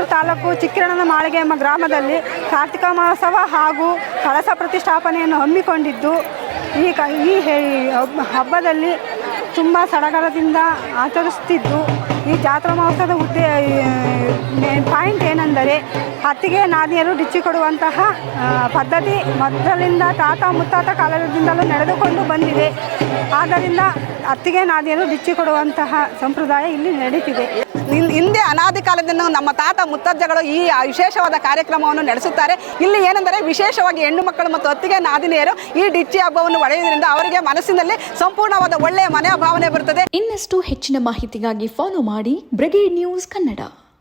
ಹಿರಿಯೂರು ತಾಲೂಕು ಚಿಕ್ಕಿರಣದ ಮಾಳಿಗೆ ಎಂಬ ಗ್ರಾಮದಲ್ಲಿ ಕಾರ್ತಿಕ ಮಹೋತ್ಸವ ಹಾಗೂ ಕಳಸ ಪ್ರತಿಷ್ಠಾಪನೆಯನ್ನು ಹಮ್ಮಿಕೊಂಡಿದ್ದು ಈ ಹಬ್ಬದಲ್ಲಿ ತುಂಬ ಸಡಗರದಿಂದ ಆಚರಿಸುತ್ತಿದ್ದು, ಈ ಜಾತ್ರಾ ಮಹೋತ್ಸವದ ಪಾಯಿಂಟ್ ಏನೆಂದರೆ ಅತ್ತಿಗೆ ನಾದಿಯರು ಡಿಚ್ಚಿಕೊಡುವಂತಹ ಪದ್ಧತಿ ಮೊದಲಿಂದ ತಾತ ಮುತ್ತಾತ ಕಾಲದಿಂದಲೂ ನಡೆದುಕೊಂಡು ಬಂದಿದೆ. ಆದ್ದರಿಂದ ಅತ್ತಿಗೆ ನಾದಿಯರು ಡಿಚ್ಚಿಕೊಡುವಂತಹ ಸಂಪ್ರದಾಯ ಇಲ್ಲಿ ನಡೀತಿದೆ. ಹಿಂದೆ ಅನಾದಿ ಕಾಲದಿಂದ ನಮ್ಮ ತಾತ ಮುತ್ತಜ್ಜಗಳು ಈ ವಿಶೇಷವಾದ ಕಾರ್ಯಕ್ರಮವನ್ನು ನಡೆಸುತ್ತಾರೆ. ಇಲ್ಲಿ ಏನೆಂದರೆ ವಿಶೇಷವಾಗಿ ಹೆಣ್ಣು ಮಕ್ಕಳು ಮತ್ತು ಅತ್ತಿಗೆ ನಾದಿನಿಯರು ಈ ಡಿಚ್ಚಿ ಹಬ್ಬವನ್ನು ಒಡೆಯುವುದರಿಂದ ಅವರಿಗೆ ಮನಸ್ಸಿನಲ್ಲಿ ಸಂಪೂರ್ಣವಾದ ಒಳ್ಳೆಯ ಮನೆಯ ಭಾವನೆ ಬರುತ್ತದೆ. ಇನ್ನಷ್ಟು ಹೆಚ್ಚಿನ ಮಾಹಿತಿಗಾಗಿ ಫಾಲೋ ಮಾಡಿ ಬ್ರಿಗೇಡ್ ನ್ಯೂಸ್ ಕನ್ನಡ.